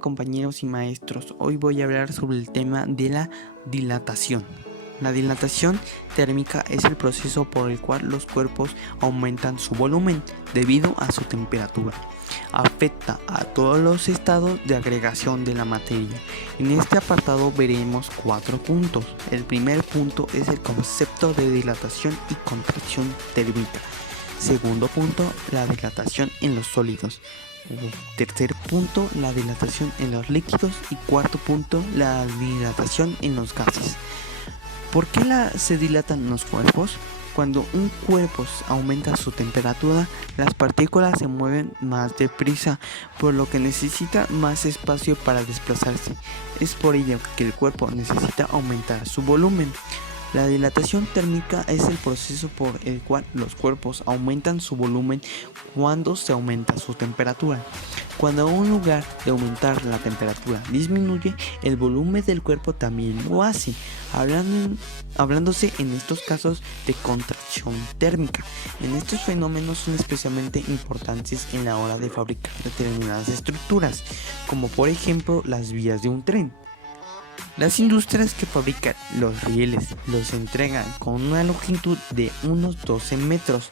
compañeros y maestros, hoy voy a hablar sobre el tema de la dilatación. La dilatación térmica es el proceso por el cual los cuerpos aumentan su volumen debido a su temperatura. Afecta a todos los estados de agregación de la materia. En este apartado veremos 4 puntos. El primer punto es el concepto de dilatación y contracción térmica. Segundo punto, la dilatación en los sólidos. Tercer punto, la dilatación en los líquidos. Y cuarto punto, la dilatación en los gases. ¿Por qué se dilatan los cuerpos? Cuando un cuerpo aumenta su temperatura, las partículas se mueven más deprisa, por lo que necesita más espacio para desplazarse. Es por ello que el cuerpo necesita aumentar su volumen. La dilatación térmica es el proceso por el cual los cuerpos aumentan su volumen cuando se aumenta su temperatura. Cuando en lugar de aumentar la temperatura disminuye, el volumen del cuerpo también lo hace, hablándose en estos casos de contracción térmica. En estos fenómenos son especialmente importantes en la hora de fabricar determinadas estructuras, como por ejemplo las vías de un tren. Las industrias que fabrican los rieles los entregan con una longitud de unos 12 metros.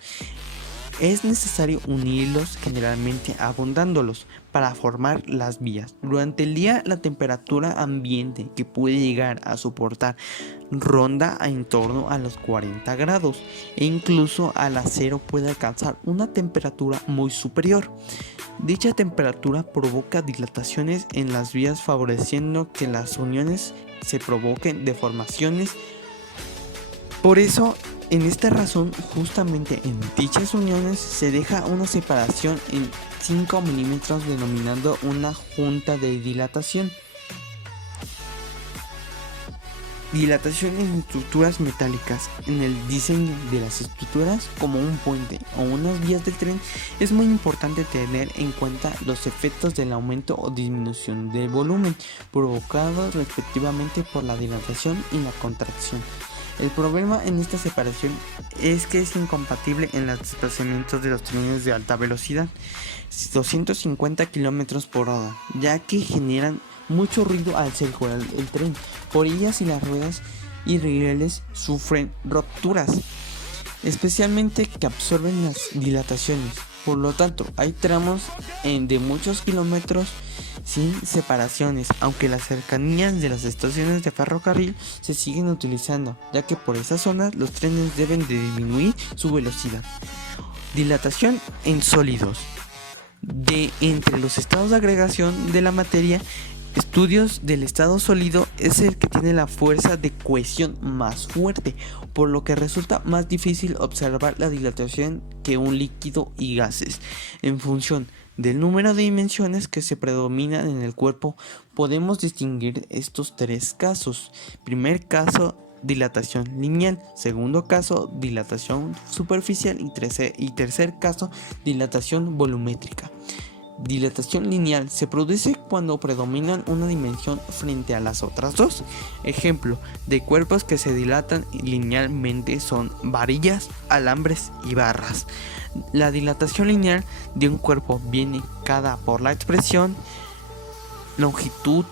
Es necesario unirlos, generalmente abondándolos, para formar las vías. Durante el día, la temperatura ambiente que puede llegar a soportar ronda en torno a los 40 grados e incluso al acero puede alcanzar una temperatura muy superior. Dicha temperatura provoca dilataciones en las vías, favoreciendo que las uniones se provoquen deformaciones. Por eso, en esta razón, justamente en dichas uniones se deja una separación en 5 milímetros, denominando una junta de dilatación. Dilatación en estructuras metálicas. En el diseño de las estructuras, como un puente o unas vías del tren, es muy importante tener en cuenta los efectos del aumento o disminución del volumen, provocados respectivamente por la dilatación y la contracción. El problema en esta separación es que es incompatible en los desplazamientos de los trenes de alta velocidad, 250 km por hora, ya que generan mucho ruido al circular el tren. Por ellas y las ruedas y rieles sufren rupturas, especialmente que absorben las dilataciones. Por lo tanto, hay tramos de muchos kilómetros sin separaciones, aunque las cercanías de las estaciones de ferrocarril se siguen utilizando, ya que por esas zonas los trenes deben de disminuir su velocidad. Dilatación en sólidos. Entre los estados de agregación de la materia, estudios del estado sólido es el que tiene la fuerza de cohesión más fuerte, por lo que resulta más difícil observar la dilatación que un líquido y gases. En función del número de dimensiones que se predominan en el cuerpo, podemos distinguir estos 3 casos. Primer caso, dilatación lineal. Segundo caso, dilatación superficial. Y tercer caso, dilatación volumétrica. Dilatación lineal se produce cuando predominan una dimensión frente a las otras dos. Ejemplo de cuerpos que se dilatan linealmente son varillas, alambres y barras. La dilatación lineal de un cuerpo viene dada por la expresión longitud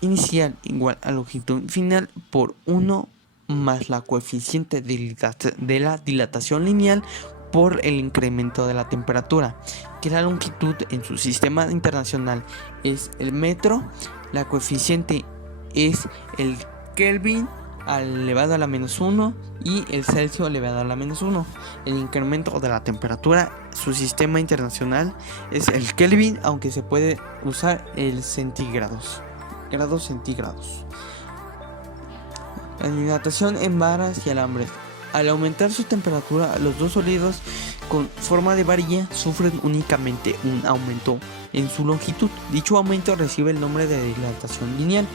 inicial igual a longitud final por 1 más la coeficiente de la dilatación lineal por el incremento de la temperatura, que la longitud en su sistema internacional es el metro, la coeficiente es el Kelvin elevado a la menos 1 y el Celsius elevado a la menos 1. El incremento de la temperatura, su sistema internacional es el Kelvin, aunque se puede usar el grados centígrados. La dilatación en varas y alambres. Al aumentar su temperatura, los dos sólidos con forma de varilla sufren únicamente un aumento en su longitud. Dicho aumento recibe el nombre de dilatación lineal.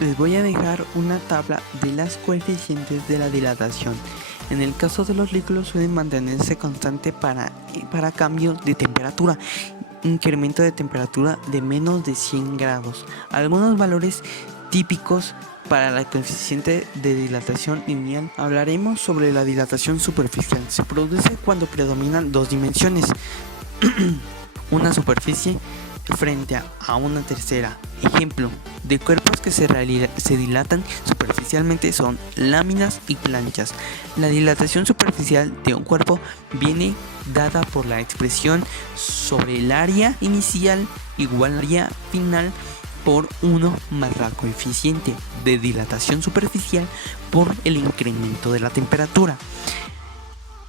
Les voy a dejar una tabla de las coeficientes de la dilatación. En el caso de los líquidos suelen mantenerse constante para cambios de temperatura, incremento de temperatura de menos de 100 grados. Algunos valores típicos para la coeficiente de dilatación lineal. Hablaremos sobre la dilatación superficial. Se produce cuando predominan dos dimensiones, una superficie frente a una tercera. Ejemplo de cuerpos que se dilatan superficialmente son láminas y planchas. La dilatación superficial de un cuerpo viene dada por la expresión sobre el área inicial igual al área final por 1 más la coeficiente de dilatación superficial por el incremento de la temperatura.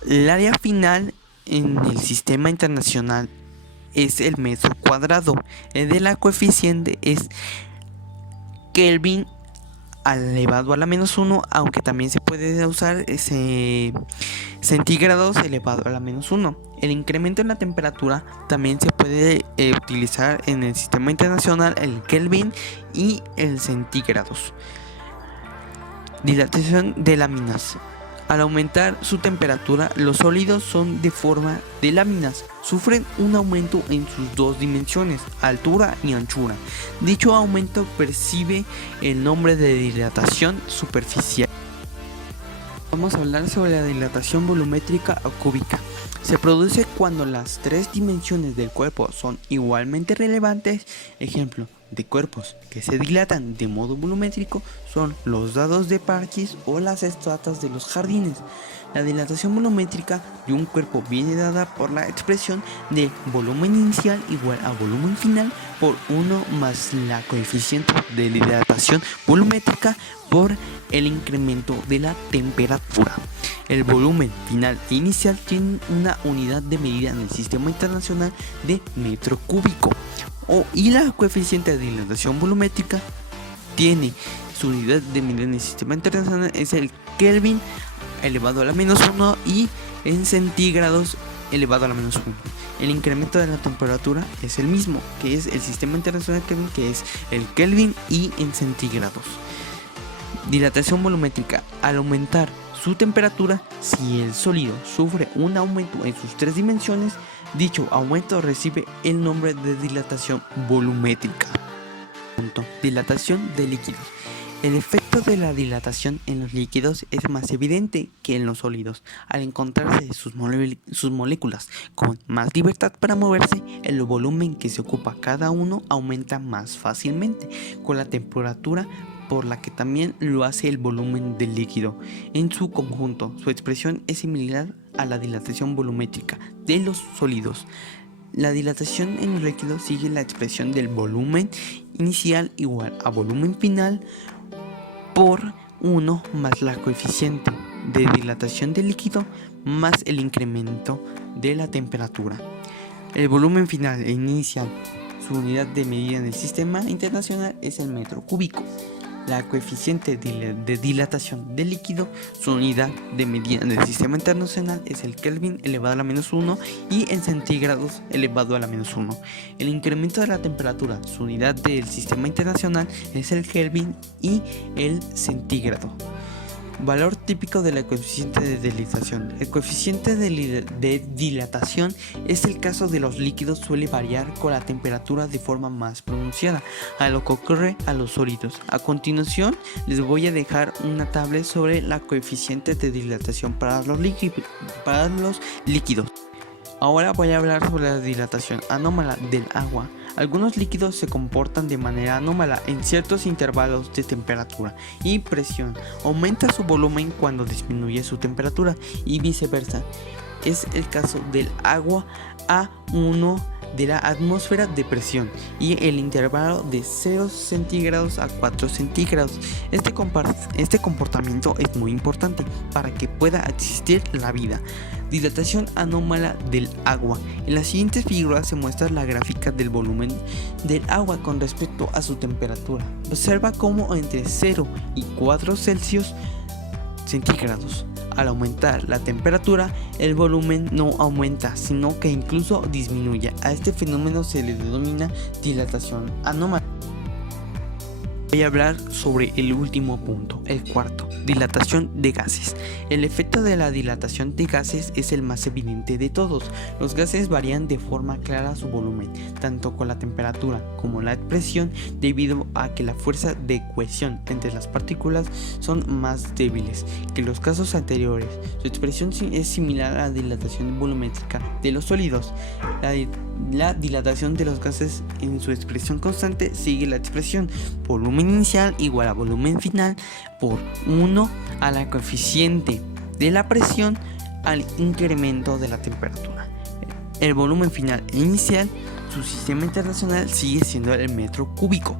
El área final en el sistema internacional es el metro cuadrado. El de la coeficiente es Kelvin elevado a la -1, aunque también se puede usar centígrados elevado a la -1. El incremento en la temperatura también se puede utilizar en el sistema internacional el Kelvin y el centígrados. Dilatación de láminas. Al aumentar su temperatura, los sólidos son de forma de láminas. Sufren un aumento en sus dos dimensiones, altura y anchura. Dicho aumento percibe el nombre de dilatación superficial. Vamos a hablar sobre la dilatación volumétrica o cúbica. Se produce cuando las tres dimensiones del cuerpo son igualmente relevantes. Ejemplo de cuerpos que se dilatan de modo volumétrico son los dados de parchís o las estatuas de los jardines. La dilatación volumétrica de un cuerpo viene dada por la expresión de volumen inicial igual a volumen final por 1 más la coeficiente de dilatación volumétrica por el incremento de la temperatura. El volumen final e inicial tienen una unidad de medida en el sistema internacional de metro cúbico. Y la coeficiente de dilatación volumétrica tiene su unidad de medida en el sistema internacional es el Kelvin elevado a la -1 y en centígrados elevado a la -1. El incremento de la temperatura es el mismo, que es el sistema internacional Kelvin, que es el Kelvin y en centígrados. Dilatación volumétrica. Al aumentar su temperatura, si el sólido sufre un aumento en sus tres dimensiones, dicho aumento recibe el nombre de dilatación volumétrica. Dilatación de líquidos. El efecto de la dilatación en los líquidos es más evidente que en los sólidos. Al encontrarse sus moléculas con más libertad para moverse, el volumen que se ocupa cada uno aumenta más fácilmente con la temperatura, por la que también lo hace el volumen del líquido en su conjunto. Su expresión es similar a la dilatación volumétrica de los sólidos. La dilatación en los líquidos sigue la expresión del volumen inicial igual a volumen final por 1 más la coeficiente de dilatación del líquido más el incremento de la temperatura. El volumen final e inicial, su unidad de medida en el sistema internacional es el metro cúbico. La coeficiente de dilatación del líquido, su unidad de medida en el sistema internacional es el Kelvin elevado a la -1 y en centígrados elevado a la -1. El incremento de la temperatura, su unidad del sistema internacional es el Kelvin y el centígrado. Valor típico de la coeficiente de dilatación. El coeficiente de dilatación es el caso de los líquidos, suele variar con la temperatura de forma más pronunciada a lo que ocurre a los sólidos. A continuación les voy a dejar una tabla sobre la coeficiente de dilatación para los líquidos. Ahora voy a hablar sobre la dilatación anómala del agua. Algunos líquidos se comportan de manera anómala en ciertos intervalos de temperatura y presión. Aumenta su volumen cuando disminuye su temperatura y viceversa. Es el caso del agua a 1 de la atmósfera de presión y el intervalo de 0 centígrados a 4 centígrados. Este comportamiento es muy importante para que pueda existir la vida. Dilatación anómala del agua. En las siguientes figuras se muestra la gráfica del volumen del agua con respecto a su temperatura. Observa cómo entre 0 y 4 centígrados. Al aumentar la temperatura, el volumen no aumenta, sino que incluso disminuye. A este fenómeno se le denomina dilatación anómala. Voy a hablar sobre el último punto, el cuarto, dilatación de gases. El efecto de la dilatación de gases es el más evidente de todos. Los gases varían de forma clara su volumen, tanto con la temperatura como la presión, debido a que la fuerza de cohesión entre las partículas son más débiles que los casos anteriores. Su expresión es similar a la dilatación volumétrica de los sólidos. La dilatación de los gases en su expresión constante sigue la expresión volumen inicial igual a volumen final por 1 a la coeficiente de la presión al incremento de la temperatura. El volumen final inicial, su sistema internacional sigue siendo el metro cúbico.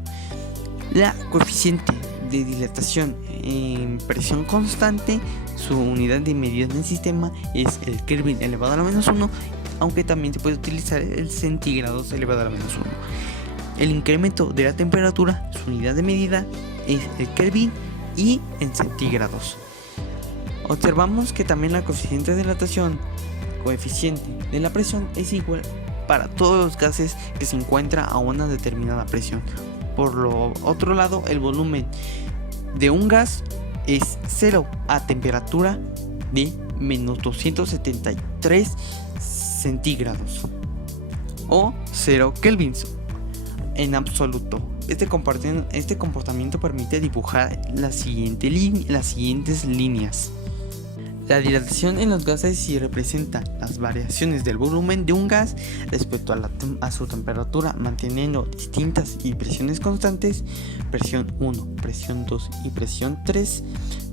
La coeficiente de dilatación en presión constante, su unidad de medida del sistema es el Kelvin elevado a la menos 1, aunque también se puede utilizar el centígrados elevado a la menos 1. El incremento de la temperatura, su unidad de medida es el Kelvin y en centígrados. Observamos que también la coeficiente de dilatación, coeficiente de la presión, es igual para todos los gases que se encuentra a una determinada presión. Por lo otro lado, el volumen de un gas es 0 a temperatura de menos 273 centígrados o 0 kelvins en absoluto. Este comportamiento permite dibujar las siguientes líneas. La dilatación en los gases sí representa las variaciones del volumen de un gas respecto a su temperatura, manteniendo distintas y presiones constantes, presión 1, presión 2 y presión 3.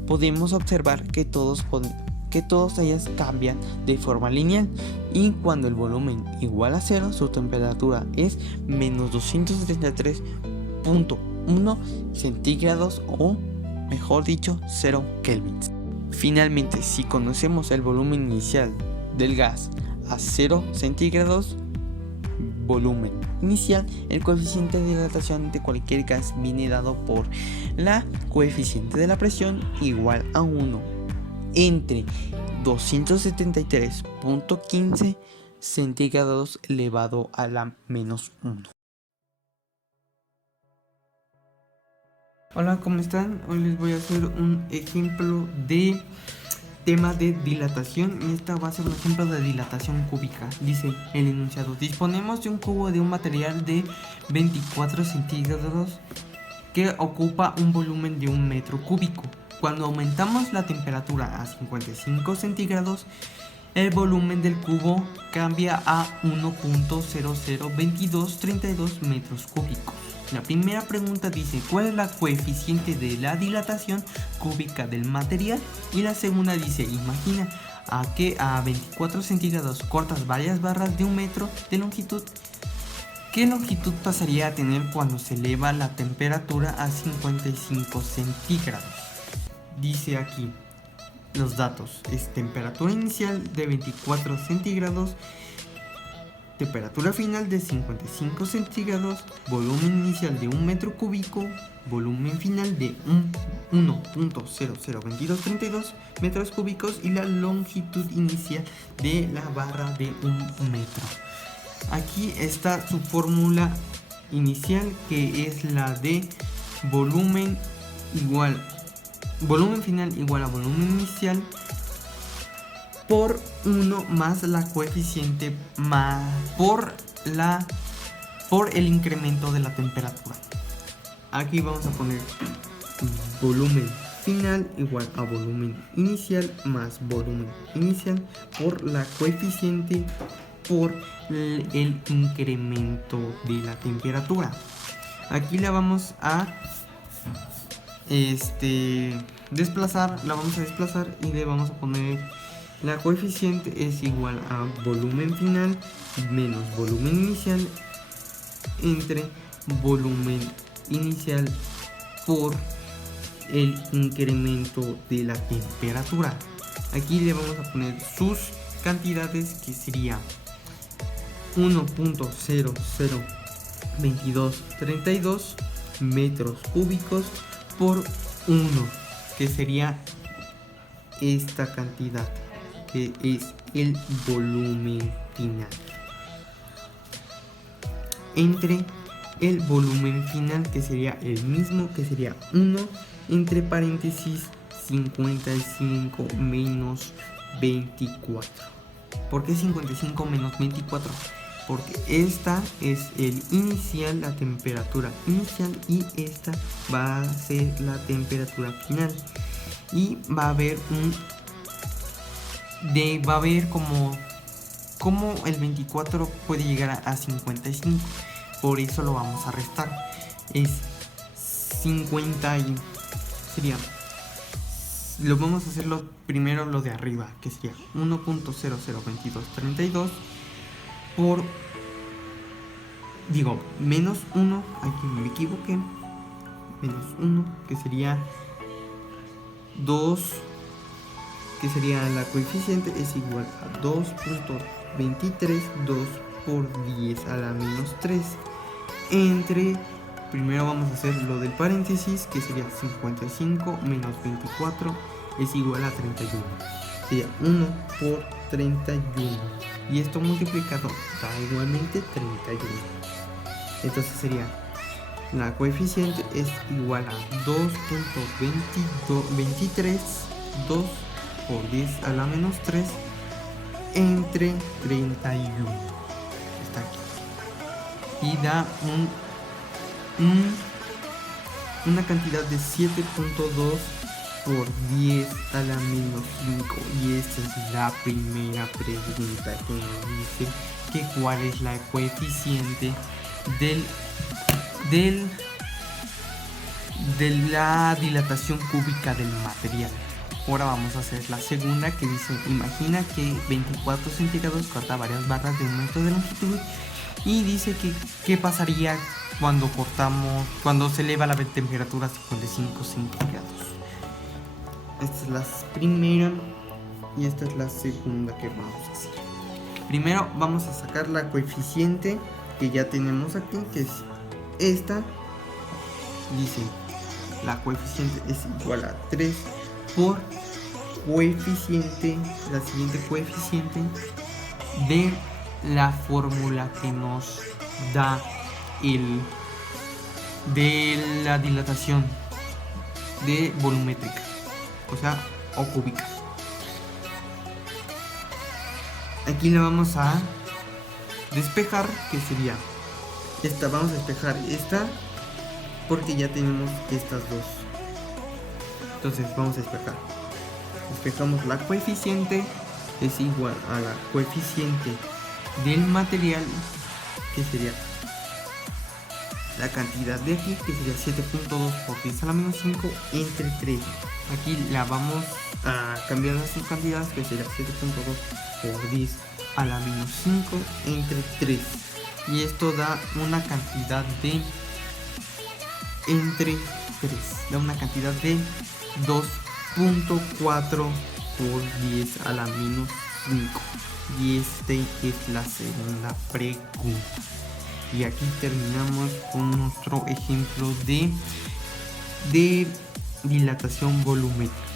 Podemos observar que todas ellas cambian de forma lineal, y cuando el volumen igual a 0, su temperatura es menos 273.1 centígrados o, mejor dicho, 0 kelvins. Finalmente, si conocemos el volumen inicial del gas a 0 centígrados, volumen inicial, el coeficiente de dilatación de cualquier gas viene dado por la coeficiente de la presión igual a 1 entre 273.15 centígrados elevado a la menos 1. Hola, ¿cómo están? Hoy les voy a hacer un ejemplo de tema de dilatación, y esta va a ser un ejemplo de dilatación cúbica. Dice el enunciado: disponemos de un cubo de un material de 24 centígrados que ocupa un volumen de 1 metro cúbico. Cuando aumentamos la temperatura a 55 centígrados, el volumen del cubo cambia a 1.002232 metros cúbicos. La primera pregunta dice: ¿cuál es la coeficiente de la dilatación cúbica del material? Y la segunda dice: imagina que a 24 centígrados cortas varias barras de 1 metro de longitud. ¿Qué longitud pasaría a tener cuando se eleva la temperatura a 55 centígrados? Dice aquí los datos: es temperatura inicial de 24 centígrados, temperatura final de 55 centígrados, volumen inicial de 1 metro cúbico, volumen final de 1.002232 metros cúbicos y la longitud inicial de la barra de 1 metro. Aquí está su fórmula inicial, que es la de volumen final igual a volumen inicial por 1 más la coeficiente por el incremento de la temperatura. Aquí vamos a poner volumen final igual a volumen inicial más volumen inicial por la coeficiente por el incremento de la temperatura. Aquí la vamos a desplazar y le vamos a poner la coeficiente es igual a volumen final menos volumen inicial entre volumen inicial por el incremento de la temperatura. Aquí le vamos a poner sus cantidades, que sería 1.002232 metros cúbicos por 1, que sería esta cantidad, que es el volumen final, entre el volumen final, que sería el mismo, que sería 1 entre paréntesis 55 menos 24. ¿Por qué 55 menos 24? Porque esta es el inicial, la temperatura inicial, y esta va a ser la temperatura final. Y va a haber como el 24 puede llegar a 55. Por eso lo vamos a restar. Es 50 y sería... Lo vamos a hacerlo primero lo de arriba, que sería 1.002232 por... Digo, menos 1, aquí me equivoqué. Menos 1, que sería 2, que sería la coeficiente, es igual a 2.23, 2 por 10 a la menos 3, entre, primero vamos a hacer lo del paréntesis, que sería 55 menos 24 es igual a 31, sería 1 por 31, y esto multiplicado da igualmente 31. Entonces sería, la coeficiente es igual a 2.23, 2 por 10 a la menos 3 entre 31. Está aquí. Y da una cantidad de 7.2 por 10 a la menos 5. Y esta es la primera pregunta que nos dice que cuál es la coeficiente de la dilatación cúbica del material. Ahora vamos a hacer la segunda, que dice: imagina que 24 centígrados corta varias barras de 1 metro de longitud, y dice que qué pasaría cuando se eleva la temperatura a 55 centígrados. Esta es la primera y esta es la segunda que vamos a hacer. Primero vamos a sacar la coeficiente que ya tenemos aquí, que es esta. Dice, la coeficiente es igual a 3 por coeficiente, la siguiente coeficiente de la fórmula que nos da de la dilatación de volumétrica, o sea, o cúbica. Aquí la vamos a despejar, que sería esta. Vamos a despejar esta porque ya tenemos estas dos. Entonces vamos a despejar. Despejamos la coeficiente, es igual a la coeficiente del material, que sería la cantidad de aquí, que sería 7.2 por 10 a la menos 5 entre 3. Aquí la vamos a cambiar a sus cantidades, que sería 7.2 por 10 a la menos 5 entre 3. Y esto da una cantidad de entre 3. Da una cantidad de 2.4 por 10 a la menos 5. Y este es la segunda pregunta. Y aquí terminamos con nuestro ejemplo de dilatación volumétrica.